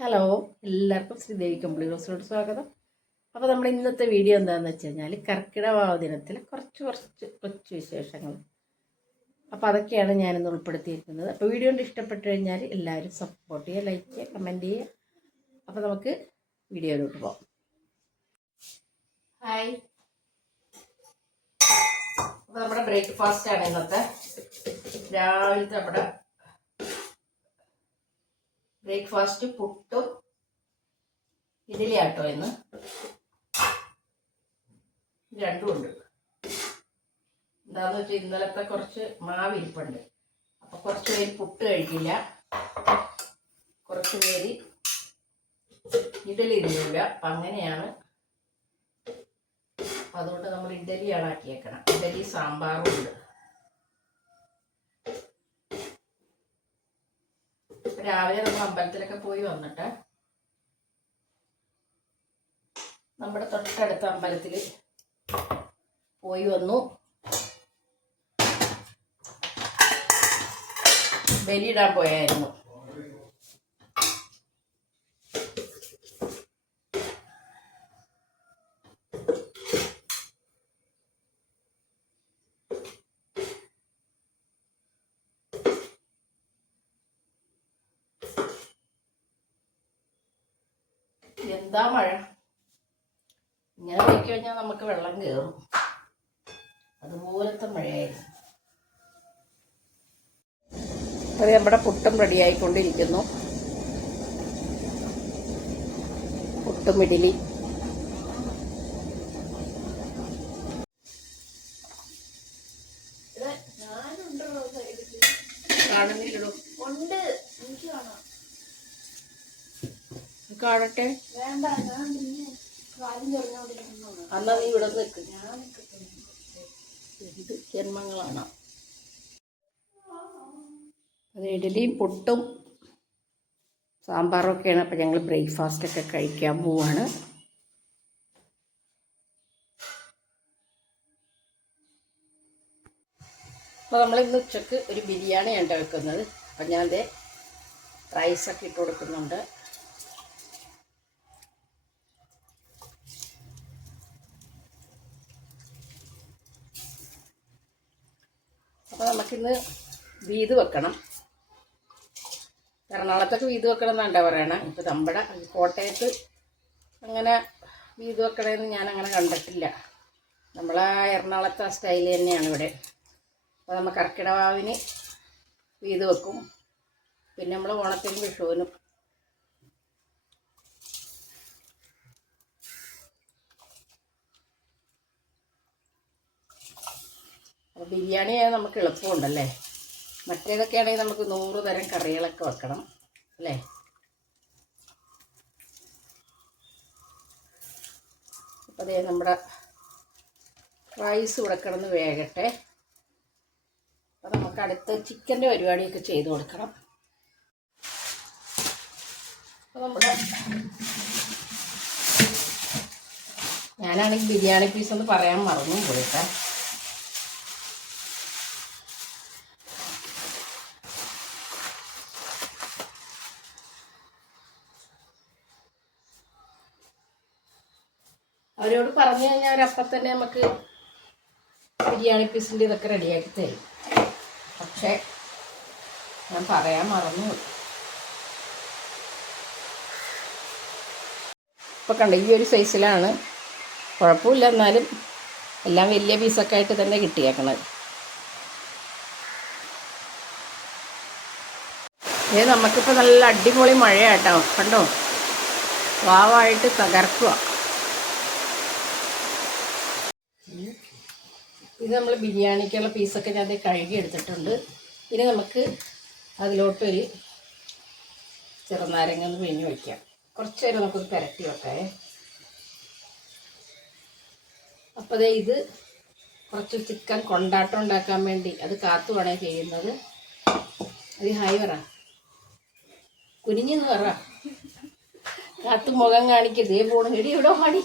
Hello, എല്ലാവർക്കും ശ്രീദേവി കമ്പിളി റോസിലോട്ട് സ്വാഗതം. അപ്പോൾ നമ്മുടെ ഇന്നത്തെ വീഡിയോ എന്താണെന്ന് വെച്ച് കഴിഞ്ഞാൽ കർക്കിടക ദിനത്തിലെ കുറച്ച് വിശേഷങ്ങൾ. അപ്പോൾ അതൊക്കെയാണ് ഞാനിന്ന് ഉൾപ്പെടുത്തിയിരിക്കുന്നത്. അപ്പോൾ വീഡിയോ കൊണ്ട് ഇഷ്ടപ്പെട്ടു കഴിഞ്ഞാൽ എല്ലാവരും സപ്പോർട്ട് ചെയ്യുക, ലൈക്ക് ചെയ്യുക, കമൻറ്റ് ചെയ്യുക. അപ്പോൾ നമുക്ക് വീഡിയോയിലോട്ട് പോകാം. ഹായ്, അപ്പോൾ നമ്മുടെ ബ്രേക്ക്ഫാസ്റ്റാണ് ഇന്നത്തെ രാവിലത്തെ. നമ്മുടെ ബ്രേക്ക്ഫാസ്റ്റ് പുട്ടും ഇഡ്ഡലി ആട്ടോ ഇന്ന്. രണ്ടും ഉണ്ട്. എന്താണെന്ന് വെച്ചാൽ ഇന്നലത്തെ കുറച്ച് മാവിരിപ്പുണ്ട്. അപ്പോൾ കുറച്ച് പേര് പുട്ട് കഴിക്കില്ല, കുറച്ച് പേര് ഇഡ്ഡലി തിന്നില്ല. അപ്പം അങ്ങനെയാണ്. അതുകൊണ്ട് നമ്മൾ ഇഡ്ഡലിയാണ് ആക്കിയേക്കണം. ഇഡ്ഡലി സാമ്പാറും ഉണ്ട്. രാവിലെ നമ്മൾ അമ്പലത്തിലൊക്കെ പോയി വന്നിട്ട് നമ്മുടെ തൊട്ടടുത്ത അമ്പലത്തിൽ പോയി വന്നു. ബലിയിടാൻ പോയായിരുന്നു. എന്താ മഴ! ഇങ്ങനെ പോയി കഴിഞ്ഞാൽ നമുക്ക് വെള്ളം കയറും. അതുപോലത്തെ മഴയായിരുന്നു. അത് നമ്മുടെ പുട്ടും റെഡിയായിക്കൊണ്ടിരിക്കുന്നു. പുട്ടും ഇഡ്ഡലി. കാണുന്നില്ലടോ. ഉണ്ട്, എനിക്ക് കാണാം. കാണട്ടെ. അന്നാ നീ ഇവിടെ നിൽക്ക്. ഇത് ജന്മങ്ങളാണ്. അത് ഇഡലിയും പുട്ടും സാമ്പാറും ഒക്കെയാണ്. അപ്പം ഞങ്ങൾ ബ്രേക്ക്ഫാസ്റ്റൊക്കെ കഴിക്കാൻ പോവാണ്. അപ്പോൾ നമ്മളിന്ന് ഉച്ചക്ക് ഒരു ബിരിയാണിയാണ് വെക്കുന്നത്. അപ്പം ഞാൻ റൈസൊക്കെ ഇട്ട് കൊടുക്കുന്നുണ്ട്. അപ്പോൾ നമുക്കിന്ന് വീത് വെക്കണം. എറണാകുളത്തൊക്കെ വീത് വെക്കണം എന്നാണ് പറയണേ. ഇപ്പോൾ നമ്മുടെ കോട്ടയത്ത് അങ്ങനെ വീത് വെക്കണമെന്ന് ഞാനങ്ങനെ കണ്ടിട്ടില്ല. നമ്മളെ എറണാകുളത്തെ ആ സ്റ്റൈൽ തന്നെയാണ് ഇവിടെ. അപ്പോൾ നമ്മൾ കർക്കിടവാവിന് വീത് വെക്കും. പിന്നെ നമ്മൾ ഓണത്തിനും വിഷുവിനും. അപ്പോൾ ബിരിയാണി നമുക്ക് എളുപ്പമുണ്ടല്ലേ. മറ്റേതൊക്കെ ആണെങ്കിൽ നമുക്ക് 100 തരം കറികളൊക്കെ വെക്കണം അല്ലേ. അപ്പോൾ അതേ നമ്മുടെ റൈസ് ഇവിടെ കിടന്ന് വേകട്ടെ. അപ്പോൾ നമുക്ക് അടുത്ത ചിക്കൻ്റെ പരിപാടിയൊക്കെ ചെയ്ത് കൊടുക്കണം. അപ്പോൾ നമ്മുടെ ഞാനാണെങ്കിൽ ബിരിയാണി പീസ് ഒന്ന് പറയാൻ മറന്നും പോയിട്ടെ. അവരോട് പറഞ്ഞു കഴിഞ്ഞാൽ അവരപ്പം തന്നെ നമുക്ക് ബിരിയാണി പീസിൻ്റെ ഇതൊക്കെ റെഡിയാക്കി തരും. പക്ഷേ ഞാൻ പറയാൻ മറന്നു. ഇപ്പോൾ കണ്ട ഈ ഒരു സൈസിലാണ്. കുഴപ്പമില്ല, എന്നാലും എല്ലാം വലിയ പീസൊക്കെ ആയിട്ട് തന്നെ കിട്ടിയേക്കണത്. നമുക്കിപ്പോൾ നല്ല അടിപൊളി മഴയാട്ടോ. കണ്ടോ, വാവായിട്ട് തകർക്കുക. ഇത് നമ്മൾ ബിരിയാണിക്കുള്ള പീസൊക്കെ ഞാൻ കഴുകി എടുത്തിട്ടുണ്ട്. ഇനി നമുക്ക് അതിലോട്ടൊരു ചെറുനാരങ്ങ ഒന്ന് പിഴിഞ്ഞ് വയ്ക്കാം. കുറച്ച് നേരം നമുക്കൊന്ന് പുരട്ടി വെക്കാം. അപ്പോൾ ഇത് കുറച്ച് ചിക്കൻ കൊണ്ടാട്ടം ഉണ്ടാക്കാൻ വേണ്ടി അത് കാത്തുവാണേ ചെയ്യുന്നത്. അത് ഹായ് പറ, കുനിഞ്ഞെന്ന് പറ. കാത്തു മുഖം കാണിക്കതേ പോണു. എടി എവിടെ പാടി.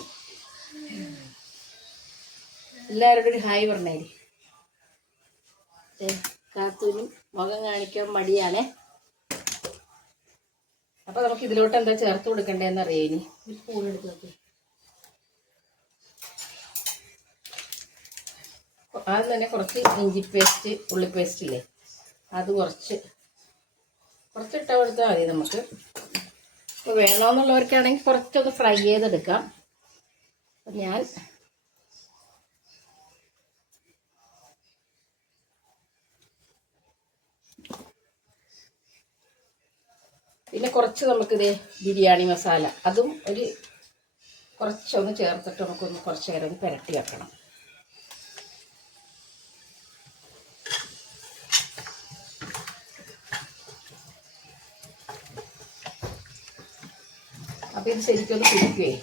എല്ലാവരോടും ഒരു ഹായ് പറഞ്ഞേരി. കാത്തൂനും മുഖം കാണിക്കാൻ മടിയാണേ. അപ്പോൾ നമുക്ക് ഇതിലോട്ട് എന്താ ചേർത്ത് കൊടുക്കേണ്ടതെന്ന് അറിയാം. ഇനി ഒരു സ്പൂൺ എടുത്ത് നോക്കി. ആദ്യം തന്നെ കുറച്ച് ഇഞ്ചി പേസ്റ്റ്, ഉള്ളി പേസ്റ്റ് ഇല്ലേ, അത് കുറച്ചിട്ട് കൊടുത്താൽ മതി നമുക്ക്. അപ്പോൾ വേണമെന്നുള്ളവർക്കാണെങ്കിൽ കുറച്ചൊന്ന് ഫ്രൈ ചെയ്തെടുക്കാം. അപ്പം ഞാൻ പിന്നെ കുറച്ച് നമുക്കിത് ബിരിയാണി മസാല അതും കുറച്ചൊന്ന് ചേർത്തിട്ട് നമുക്കൊന്ന് കുറച്ച് നേരം ഒന്ന് പുരട്ടി വെക്കണം. അപ്പോൾ ഇത് ശരിക്കൊന്ന് പിടിക്കുകയെ.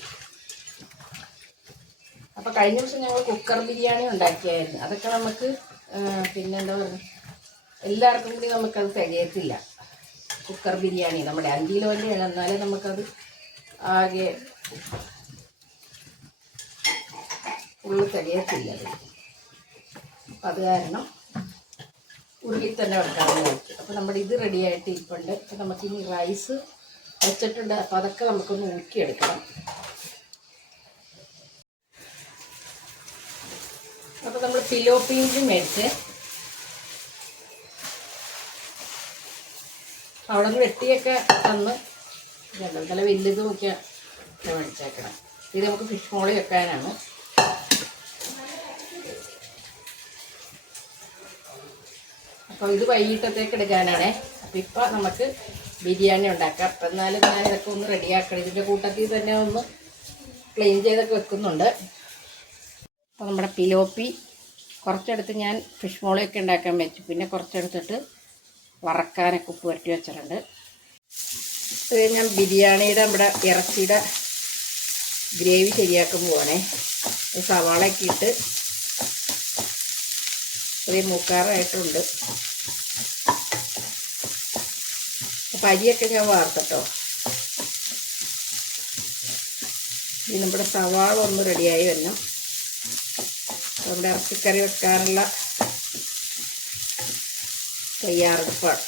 അപ്പോൾ കഴിഞ്ഞ ദിവസം ഞങ്ങൾ കുക്കർ ബിരിയാണി ഉണ്ടാക്കിയായിരുന്നു. അതൊക്കെ നമുക്ക് പിന്നെന്താ പറയുക, എല്ലാവർക്കും കൂടി നമുക്കത് തികയത്തില്ല. കുക്കർ ബിരിയാണി നമ്മുടെ 5 കിലോൻ്റെയാണ്, എന്നാലേ നമുക്കത് ആകെ ഫുള്ള് തികയത്തില്ല. അത് കാരണം ഉരുളി തന്നെ വെക്കാമെന്ന് വെച്ചു. അപ്പോൾ നമ്മുടെ ഇത് റെഡിയായിട്ട് ഇരിപ്പുണ്ട്. അപ്പോൾ നമുക്കിനി റൈസ് വെച്ചിട്ടുണ്ട്. അപ്പോൾ അതൊക്കെ നമുക്കൊന്ന് ഊക്കിയെടുക്കണം. അപ്പോൾ നമ്മൾ ഫിലോപ്പീൻസ് മേടിച്ച് അവിടെ നിന്ന് വെട്ടിയൊക്കെ തന്ന് നല്ല വലുതുമൊക്കെ മേടിച്ചേക്കണം. ഇത് നമുക്ക് ഫിഷ് മോളി വെക്കാനാണ്. അപ്പോൾ ഇത് വൈകിട്ടത്തേക്ക് എടുക്കാനാണേ. അപ്പോൾ ഇപ്പം നമുക്ക് ബിരിയാണി ഉണ്ടാക്കാം. അപ്പം എന്നാലും ഞാൻ ഇതൊക്കെ ഒന്ന് റെഡിയാക്കണം. ഇതിൻ്റെ കൂട്ടത്തിൽ തന്നെ ഒന്ന് ക്ലീൻ ചെയ്തൊക്കെ വെക്കുന്നുണ്ട്. അപ്പോൾ നമ്മുടെ പിലോപ്പി കുറച്ചെടുത്ത് ഞാൻ ഫിഷ് മോളിയൊക്കെ ഉണ്ടാക്കാൻ വെച്ചു. പിന്നെ കുറച്ചെടുത്തിട്ട് വറക്കാനൊക്കെ ഉപ്പ് പുരട്ടി വെച്ചിട്ടുണ്ട്. ഇത് ഞാൻ ബിരിയാണിയുടെ നമ്മുടെ ഇറച്ചിയുടെ ഗ്രേവി ശരിയാക്കാൻ പോവാണേ. സവാളയൊക്കെ ഇട്ട് ഒരു മൂക്കാറായിട്ടുണ്ട്. അപ്പം അരിയൊക്കെ ഞാൻ വാർത്തട്ടോ. ഇനി നമ്മുടെ സവാള ഒന്ന് റെഡിയായി വരണം. നമ്മുടെ ഇറച്ചിക്കറി വെക്കാനുള്ള തയ്യാറെടുപ്പാണ്.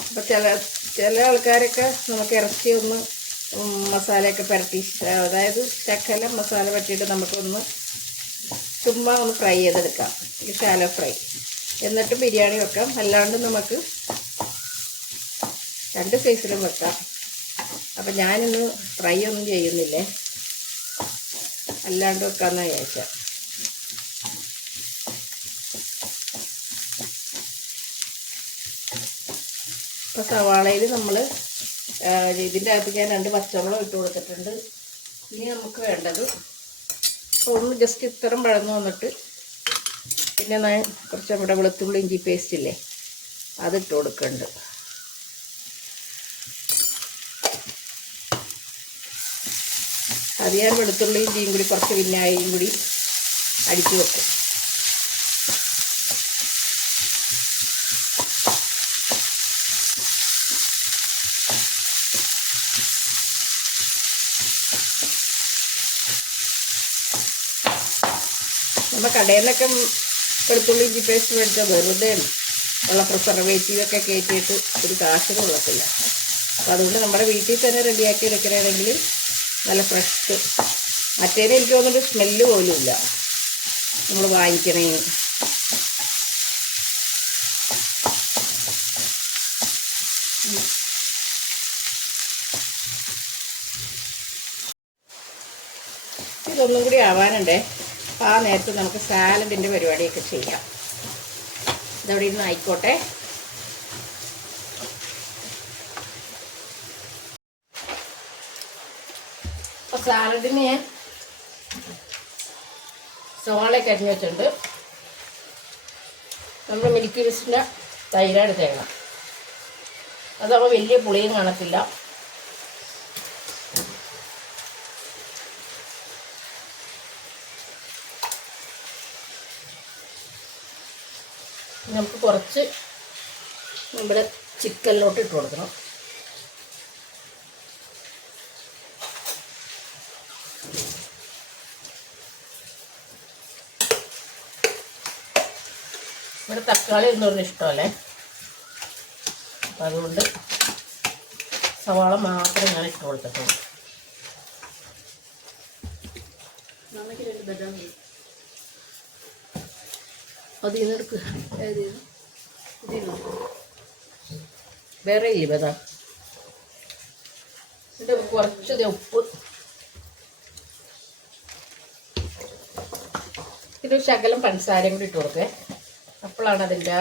അപ്പം ചില ആൾക്കാരൊക്കെ നമുക്ക് ഇറച്ചി ഒന്ന് മസാലയൊക്കെ പുരട്ടി, അതായത് ശകലം മസാല പറ്റിയിട്ട് നമുക്കൊന്ന് ചുമ്മാ ഒന്ന് ഫ്രൈ ചെയ്തെടുക്കാം, ശാലോ ഫ്രൈ. എന്നിട്ട് ബിരിയാണി വെക്കാം. അല്ലാണ്ട് നമുക്ക് 2 സൈസിലും വെക്കാം. അപ്പം ഞാനിന്ന് ഫ്രൈ ഒന്നും ചെയ്യുന്നില്ലേ, അല്ലാണ്ട് വെക്കാമെന്ന് വിചാരിച്ചാൽ. ഇപ്പോൾ സവാളയിൽ നമ്മൾ ഇതിൻ്റെ അകത്ത് ഞാൻ 2 പച്ചമുളക് ഇട്ട് കൊടുത്തിട്ടുണ്ട്. ഇനി നമുക്ക് വേണ്ടത് ഒന്ന് ജസ്റ്റ് ഇത്രയും വഴന്ന് വന്നിട്ട് പിന്നെ ഞാൻ കുറച്ച് നമ്മുടെ വെളുത്തുള്ളി ഇഞ്ചി പേസ്റ്റ് ഇല്ലേ, അതിട്ട് കൊടുക്കുന്നുണ്ട്. അത് ഞാൻ വെളുത്തുള്ളി ഇഞ്ചിയും കൂടി കുറച്ച് വിനാഗിരിയും കൂടി അടിച്ച് വെക്കും. നമ്മൾ കടയിൽ നിന്നൊക്കെ വെളുത്തുള്ളി ഇഞ്ചി പേസ്റ്റ് മേടിച്ചാൽ വെറുതെ ഉള്ള പ്രിസർവേറ്റീവൊക്കെ കയറ്റിയിട്ട് ഒരു കാശിന് കൊള്ളത്തില്ല. അപ്പോൾ അതുകൊണ്ട് നമ്മുടെ വീട്ടിൽ തന്നെ റെഡിയാക്കി എടുക്കണമെങ്കിൽ നല്ല ഫ്രഷ്. മറ്റേനെ എനിക്ക് തോന്നുന്നൊരു സ്മെല്ല് പോലും ഇല്ല നമ്മൾ വാങ്ങിക്കണേ. ഇതൊന്നും കൂടി ആവാനുണ്ടേ. അപ്പോൾ ആ നേരത്ത് നമുക്ക് സാലഡിൻ്റെ പരിപാടിയൊക്കെ ചെയ്യാം. ഇതവിടെ ഇരുന്ന് ആയിക്കോട്ടെ. അപ്പോൾ സാലഡിന് ഞാൻ സവാളയൊക്കെ അരിഞ്ഞ് വെച്ചിട്ടുണ്ട്. നമ്മൾ മിൽക്കി മിസ്റ്റിൻ്റെ തൈരാണ് തേങ്ങ. അതാകുമ്പോൾ വലിയ പുളിയും കാണത്തില്ല. നമുക്ക് കുറച്ച് നമ്മുടെ ചിക്കനിലോട്ട് ഇട്ട് കൊടുക്കണം. ഇവിടെ തക്കാളി ഒന്നും ഇഷ്ടമല്ലേ, അപ്പം അതുകൊണ്ട് സവാള മാത്രം ഞാൻ ഇട്ട് കൊടുത്തിട്ടുള്ളൂ. അതിനെടുക്കുക വേറെ ഇല്ല ബദാം. ഇതിൻ്റെ കുറച്ച് ഉപ്പ്, ഇത് ശകലം പഞ്ചസാരയും കൂടി ഇട്ട് കൊടുക്കേ. അപ്പോഴാണ് അതിൻ്റെ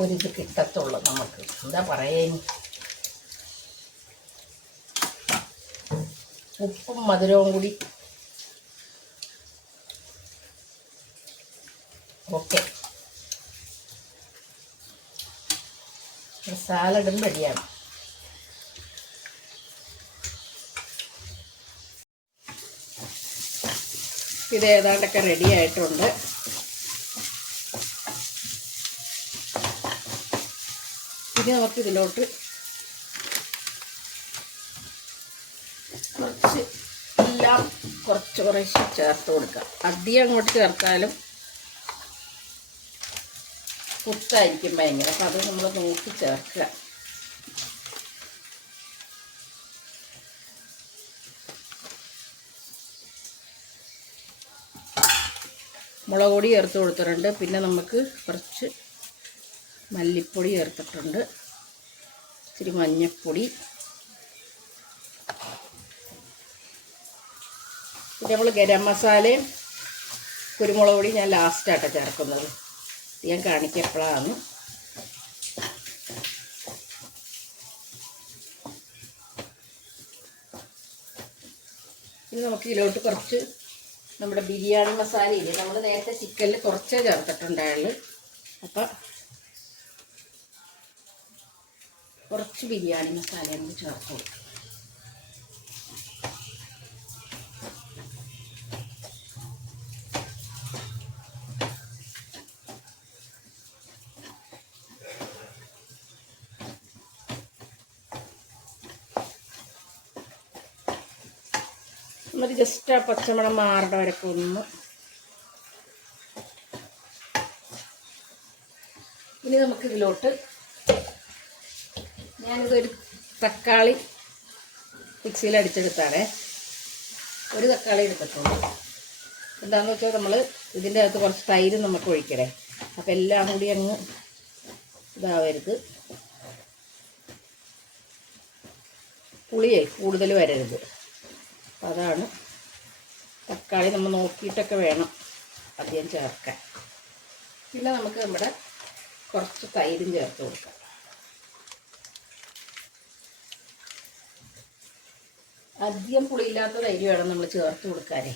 ഒരിത് കിട്ടത്തുള്ളൂ നമുക്ക്. എന്താ പറയാൻ, ഉപ്പും മധുരവും കൂടി ഓക്കെ. സാലഡും റെഡിയാണ്. ഇത് ഏതാണ്ടൊക്കെ റെഡി ആയിട്ടുണ്ട്. ഇനി നമുക്ക് ഇതിലോട്ട് കുറച്ച് എല്ലാം കുറച്ച് കുറേശ്ശെ ചേർത്ത് കൊടുക്കാം. അധികം അങ്ങോട്ട് ചേർത്താലും കുത്തായിരിക്കും ഭയങ്കര. അപ്പം അത് നമ്മൾ നോക്കി ചേർക്കുക. മുളക് പൊടി ചേർത്ത് കൊടുത്തിട്ടുണ്ട്. പിന്നെ നമുക്ക് കുറച്ച് മല്ലിപ്പൊടി ചേർത്തിട്ടുണ്ട്, ഇച്ചിരി മഞ്ഞൾപ്പൊടി, പിന്നെ നമ്മൾ ഗരം മസാലയും കുരുമുളക് പൊടി ഞാൻ ലാസ്റ്റായിട്ടാണ് ചേർക്കുന്നത്. ഞാൻ കാണിക്കപ്പോഴാണ്. ഇനി നമുക്ക് ഇതിലോട്ട് കുറച്ച് നമ്മുടെ ബിരിയാണി മസാല ഇല്ലേ, നമ്മൾ നേരത്തെ ചിക്കനിൽ കുറച്ചേ ചേർത്തിട്ടുണ്ടായുള്ളൂ. അപ്പം കുറച്ച് ബിരിയാണി മസാല നമുക്ക് ചേർത്ത് കൊടുക്കും. എന്നിട്ട് ജസ്റ്റ് ആ പച്ചമണം മാറണ വരൊക്കെ ഒന്ന്. ഇനി നമുക്കിതിലോട്ട് ഞാനിതൊരു തക്കാളി മിക്സിയിൽ അടിച്ചെടുത്താണേ. ഒരു തക്കാളി എടുത്തിട്ടുള്ളൂ. എന്താണെന്ന് വെച്ചാൽ നമ്മൾ ഇതിൻ്റെ അകത്ത് കുറച്ച് തൈര് നമുക്ക് ഒഴിക്കണേ. അപ്പം എല്ലാം കൂടി അങ്ങ് ഇതാവരുത്, പുളിയേ കൂടുതൽ വരരുത്. അതാണ് തക്കാളി നമ്മൾ നോക്കിയിട്ടൊക്കെ വേണം അധികം ചേർക്കാൻ. പിന്നെ നമുക്ക് നമ്മുടെ കുറച്ച് തൈരും ചേർത്ത് കൊടുക്കാം. അധികം പുളിയില്ലാത്ത തൈര് വേണം നമ്മൾ ചേർത്ത് കൊടുക്കാനേ.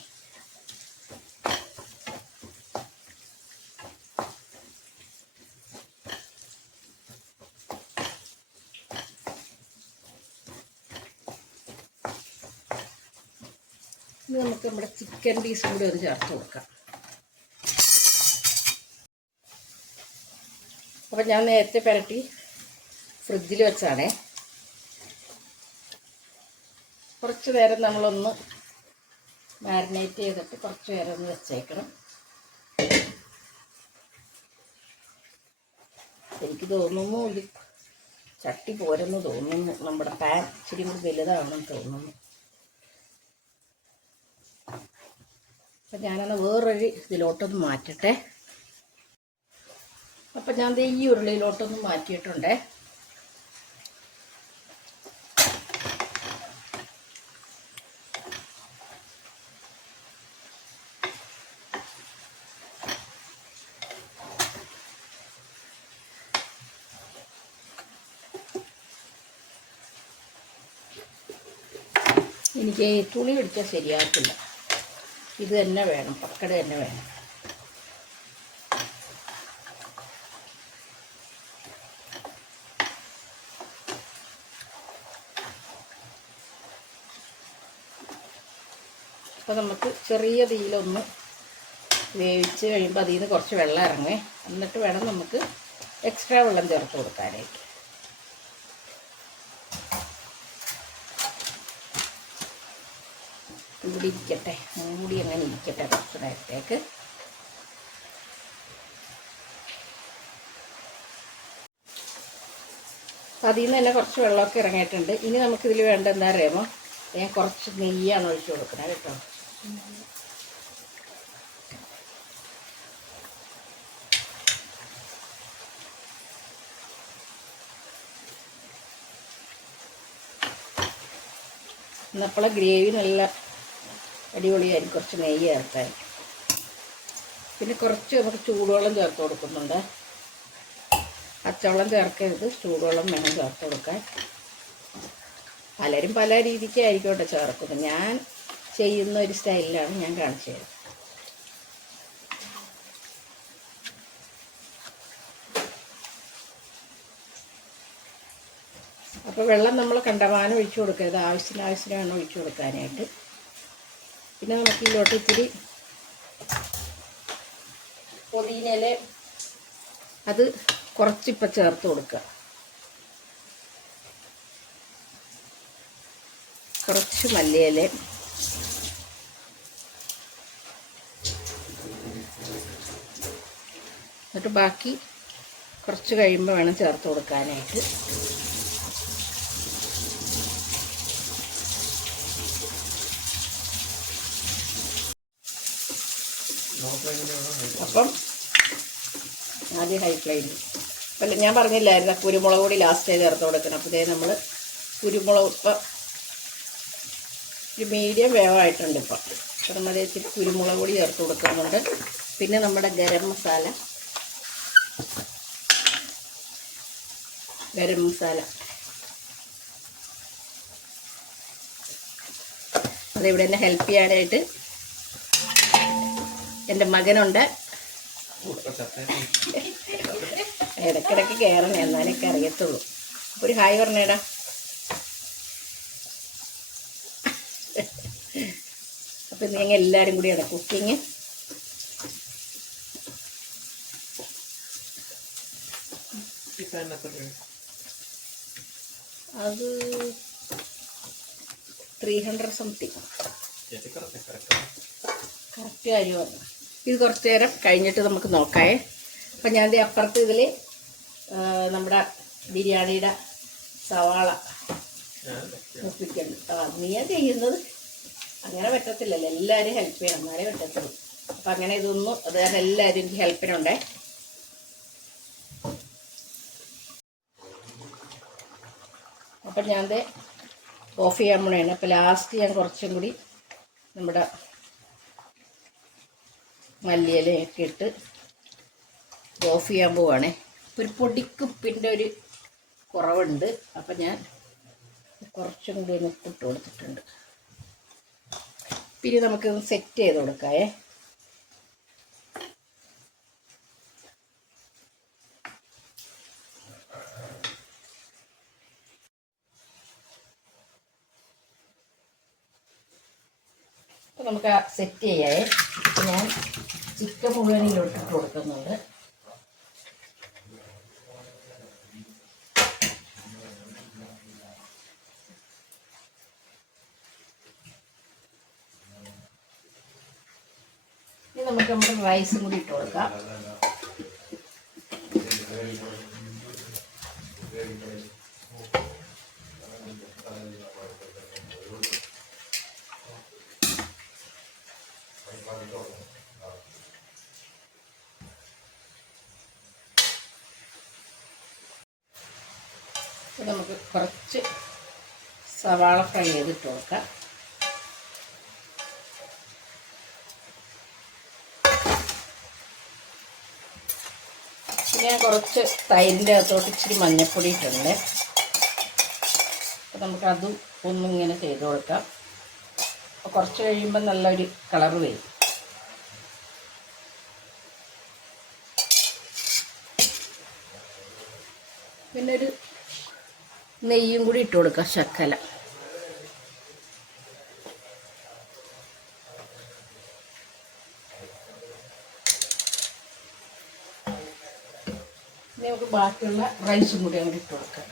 ഇനി നമുക്ക് നമ്മുടെ ചിക്കൻ പീസും കൂടി ഒന്ന് ചേർത്ത് കൊടുക്കാം. അപ്പം ഞാൻ നേരത്തെ പുരട്ടി ഫ്രിഡ്ജിൽ വെച്ചാണേ. കുറച്ച് നേരം നമ്മളൊന്ന് മാരിനേറ്റ് ചെയ്തിട്ട് കുറച്ച് നേരം ഒന്ന് വെച്ചേക്കണം. എനിക്ക് തോന്നുന്നു ഇത് ചട്ടി പോരെന്ന് തോന്നുന്നു. നമ്മുടെ പാൻ ഇച്ചിരി കൂടി വലുതാണെന്ന് തോന്നുന്നു. അപ്പം ഞാനത് വേറൊരു ഇതിലോട്ടൊന്ന് മാറ്റട്ടെ. അപ്പം ഞാൻ ഈ ഉരുളിയിലോട്ടൊന്ന് മാറ്റിയിട്ടുണ്ടേ. എനിക്ക് തുണി പിടിച്ചാൽ ശരിയാക്കില്ല. ഇത് തന്നെ വേണം, പക്കട തന്നെ വേണം. അപ്പോൾ നമുക്ക് ചെറിയ തീയിലൊന്ന് വേവിച്ച് കഴിയുമ്പോൾ അതിൽ നിന്ന് കുറച്ച് വെള്ളം ഇറങ്ങുമേ. എന്നിട്ട് വേണം നമുക്ക് എക്സ്ട്രാ വെള്ളം ചേർത്ത് കൊടുക്കാനായിട്ട്. ഇവിടെ ഇരിക്കട്ടെ, മൂടി അങ്ങനെ ഇരിക്കട്ടെ കുറച്ച് നേരത്തേക്ക്. അതിൽ നിന്ന് തന്നെ കുറച്ച് വെള്ളമൊക്കെ ഇറങ്ങിയിട്ടുണ്ട്. ഇനി നമുക്കിതിൽ വേണ്ട എന്താ അറിയാമോ, ഞാൻ കുറച്ച് നെയ്യാണ് ഒഴിച്ചു കൊടുക്കുന്നത് കേട്ടോ. എന്നപ്പോൾ ഗ്രേവി നല്ല അടിപൊളിയായിരിക്കും കുറച്ച് നെയ്യ് ചേർത്താൽ. പിന്നെ കുറച്ച് നമുക്ക് ചൂടുവെള്ളം ചേർത്ത് കൊടുക്കുന്നുണ്ട്. പച്ചവെള്ളം ചേർക്കരുത്, ചൂടുവെള്ളം വേണം ചേർത്ത് കൊടുക്കാൻ. പലരും പല രീതിക്കായിരിക്കും കേട്ടോ ചേർക്കുന്നത്. ഞാൻ ചെയ്യുന്ന ഒരു സ്റ്റൈലിലാണ് ഞാൻ കാണിച്ചു തരുന്നത്. അപ്പോൾ വെള്ളം നമ്മൾ കണ്ടമാനം ഒഴിച്ചു കൊടുക്കരുത്, ആവശ്യത്തിന് വേണം ഒഴിച്ചു കൊടുക്കാനായിട്ട്. പിന്നെ നമുക്ക് ഇതിലോട്ട് ഇത്തിരി പുതിനയില അത് കുറച്ചിപ്പോൾ ചേർത്ത് കൊടുക്കുക. കുറച്ച് മല്ലിയില, എന്നിട്ട് ബാക്കി കുറച്ച് കഴിയുമ്പോൾ വേണം ചേർത്ത് കൊടുക്കാനായിട്ട്. അപ്പം ആദ്യം ഹൈ ഫ്ലെയിമിൽ, അപ്പം ഞാൻ പറഞ്ഞില്ലായിരുന്നു കുരുമുളക് പൊടി ലാസ്റ്റ് ചേർത്ത് കൊടുക്കണം. അപ്പോൾ ഇതേ നമ്മൾ കുരുമുളക് ഇപ്പം ഒരു മീഡിയം വേവായിട്ടുണ്ട്. ഇപ്പം അപ്പം നമ്മൾ ഇച്ചിരി കുരുമുളക് പൊടി ചേർത്ത് കൊടുക്കുന്നുണ്ട്. പിന്നെ നമ്മുടെ ഗരം മസാല അതിവിടെ എന്നെ ഹെൽപ്പ് ചെയ്യാനായിട്ട് എൻ്റെ മകനുണ്ട്. ഇടയ്ക്കിടയ്ക്ക് കയറണം, എന്നാലൊക്കെ അറിയത്തുള്ളൂ. അപ്പോൾ ഒരു ഹായ് പറഞ്ഞേടാ. അപ്പം ഇന്ന് ഞങ്ങൾ എല്ലാവരും കൂടിയാണ് കുക്കിങ്. അത് 300 സംതിങ് കറക്റ്റ് കാര്യമാണ്. ഇത് കുറച്ച് നേരം കഴിഞ്ഞിട്ട് നമുക്ക് നോക്കാമേ. അപ്പം ഞാൻ അപ്പുറത്ത് ഇതിൽ നമ്മുടെ ബിരിയാണിയുടെ സവാള മുപ്പിക്കുന്നുണ്ട്. നീയാ ചെയ്യുന്നത്, അങ്ങനെ പറ്റത്തില്ലല്ലോ, എല്ലാവരും ഹെൽപ്പ് ചെയ്യണം എന്നാലേ പറ്റത്തുള്ളൂ. അപ്പം അങ്ങനെ ഇതൊന്നും അത് കാരണം എല്ലാവരും എനിക്ക് ഹെൽപ്പിനുണ്ടേ. അപ്പം ഞാൻ ഓഫ് ചെയ്യാൻ പോണേണ്. അപ്പം ലാസ്റ്റ് ഞാൻ കുറച്ചും കൂടി നമ്മുടെ മല്ലിയിലയൊക്കെ ഇട്ട് ഓഫ് ചെയ്യാൻ പോവാണേ. ഒരു പൊടിക്കുപ്പിൻ്റെ ഒരു കുറവുണ്ട്. അപ്പം ഞാൻ കുറച്ചും കൂടി ഒന്ന് ഇട്ട് കൊടുത്തിട്ടുണ്ട്. പിന്നെ നമുക്കൊന്ന് സെറ്റ് ചെയ്ത് കൊടുക്കാമേ. അപ്പോൾ നമുക്ക് സെറ്റ് ചെയ്യാമേ. ഞാൻ ചിക്കൻ മുഴുവനിലോട്ട് ഇട്ട് കൊടുക്കുന്നുണ്ട്. ഇനി നമുക്ക് നമ്മുടെ റൈസും കൂടി ഇട്ട് കൊടുക്കാം. നമുക്ക് കുറച്ച് സവാള ഫ്രൈ ചെയ്തിട്ട് കൊടുക്കാം. പിന്നെ കുറച്ച് തൈരിൻ്റെ അകത്തോട്ട് ഇച്ചിരി മഞ്ഞൾപ്പൊടി ഇട്ടുണ്ട്. അപ്പോൾ നമുക്കതും ഒന്നും ഇങ്ങനെ ചെയ്ത് കൊടുക്കാം. അപ്പോൾ കുറച്ച് കഴിയുമ്പോൾ നല്ലൊരു കളറ് വരും. പിന്നെ ഒരു നെയ്യും കൂടി ഇട്ട് കൊടുക്കാം, ശക്കല. ഇനി നമുക്ക് ബാക്കിയുള്ള റൈസും കൂടി അങ്ങോട്ട് ഇട്ട് കൊടുക്കാം.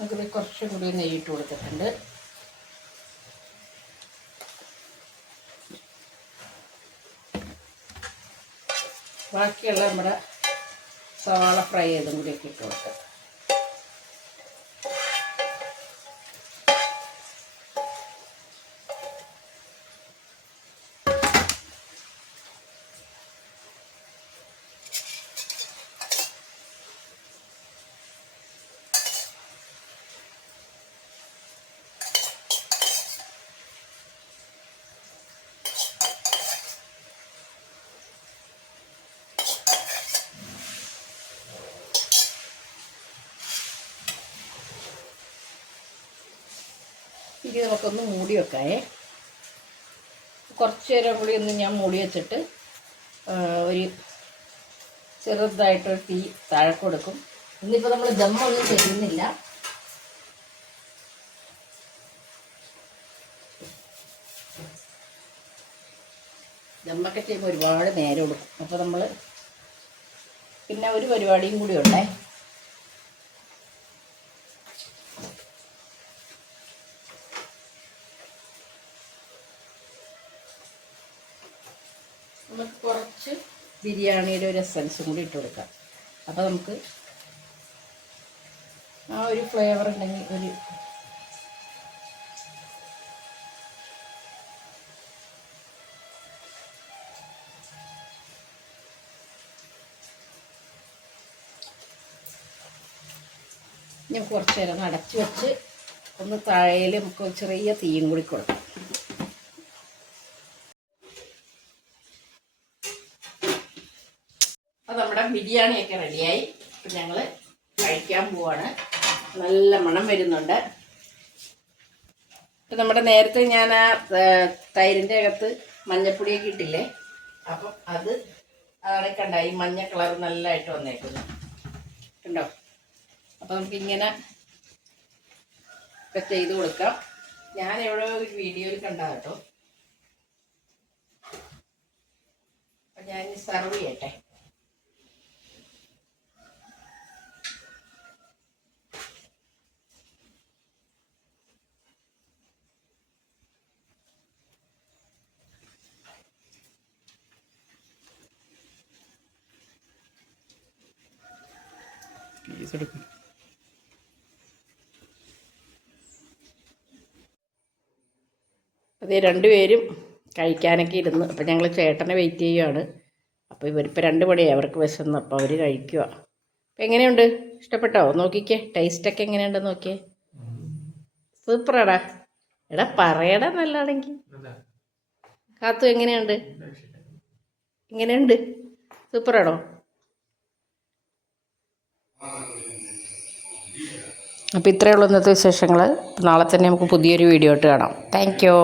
നമുക്കിത് കുറച്ചും കൂടി നെയ്യിട്ട് കൊടുത്തിട്ടുണ്ട്. ബാക്കിയുള്ള നമ്മുടെ സവാള ഫ്രൈ ചെയ്തും കൂടിയൊക്കെ ഇട്ട് കൊടുക്കാം. ഇത് നമുക്കൊന്ന് മൂടി വെക്കാമേ. കുറച്ച് നേരം കൂടി ഒന്ന് ഞാൻ മൂടി വെച്ചിട്ട് ഒരു ചെറുതായിട്ടൊരു തീ താഴെ കൊടുക്കും. ഇന്നിപ്പോൾ നമ്മൾ ദമ്മൊന്നും ചെയ്യുന്നില്ല. ദമ്മൊക്കെ ചെയ്യുമ്പോൾ ഒരുപാട് നേരം എടുക്കും. അപ്പോൾ നമ്മൾ പിന്നെ ഒരു പരിപാടിയും കൂടി ഉണ്ടേ. നമുക്ക് കുറച്ച് ബിരിയാണിയുടെ ഒരു എസൻസും കൂടി ഇട്ട് കൊടുക്കാം. അപ്പോൾ നമുക്ക് ആ ഒരു ഫ്ലേവർ ഉണ്ടെങ്കിൽ ഒരു ഞാൻ കുറച്ച് നേരം അടച്ച് വെച്ച് ഒന്ന് താഴയിൽ നമുക്ക് ചെറിയ തീയും കൂടി കൊടുക്കാം. അപ്പോൾ നമ്മുടെ ബിരിയാണിയൊക്കെ റെഡിയായി. ഇപ്പം ഞങ്ങൾ കഴിക്കാൻ പോവാണ്. നല്ല മണം വരുന്നുണ്ട്. ഇപ്പം നമ്മുടെ നേരത്തെ ഞാൻ ആ തൈരിൻ്റെ അകത്ത് മഞ്ഞപ്പൊടിയൊക്കെ ഇട്ടില്ലേ, അപ്പം അതാണ് കണ്ട ഈ മഞ്ഞ കളർ നല്ലതായിട്ട് വന്നേക്കുന്നു കണ്ടോ. അപ്പോൾ നമുക്കിങ്ങനെ ഒക്കെ ചെയ്ത് കൊടുക്കാം. ഞാൻ എവിടെ ഒരു വീഡിയോയിൽ കണ്ടാ കേട്ടോ. അപ്പം ഞാൻ സെർവ് ചെയ്യട്ടെ. എടുക്കും. അതേ രണ്ടുപേരും കഴിക്കാനൊക്കെ ഇരുന്ന്. അപ്പം ഞങ്ങൾ ചേട്ടനെ വെയിറ്റ് ചെയ്യുകയാണ്. അപ്പോൾ ഇവരിപ്പോൾ 2 മണിയായി, അവർക്ക് വിശന്ന്. അപ്പോൾ അവർ കഴിക്കുക. അപ്പം എങ്ങനെയുണ്ട്, ഇഷ്ടപ്പെട്ടോ? നോക്കിക്കേ, ടേസ്റ്റൊക്കെ എങ്ങനെയുണ്ടെന്ന് നോക്കിയേ. സൂപ്പറാടാ. എടാ പറയടാ നല്ലതാണെങ്കിൽ. കാത്തു എങ്ങനെയുണ്ട്? സൂപ്പറാണോ? അപ്പോൾ ഇത്രയേ ഉള്ളൂ ഇന്നത്തെ വിശേഷങ്ങൾ. നാളെ തന്നെ നമുക്ക് പുതിയൊരു വീഡിയോ ആയിട്ട് കാണാം. Thank you.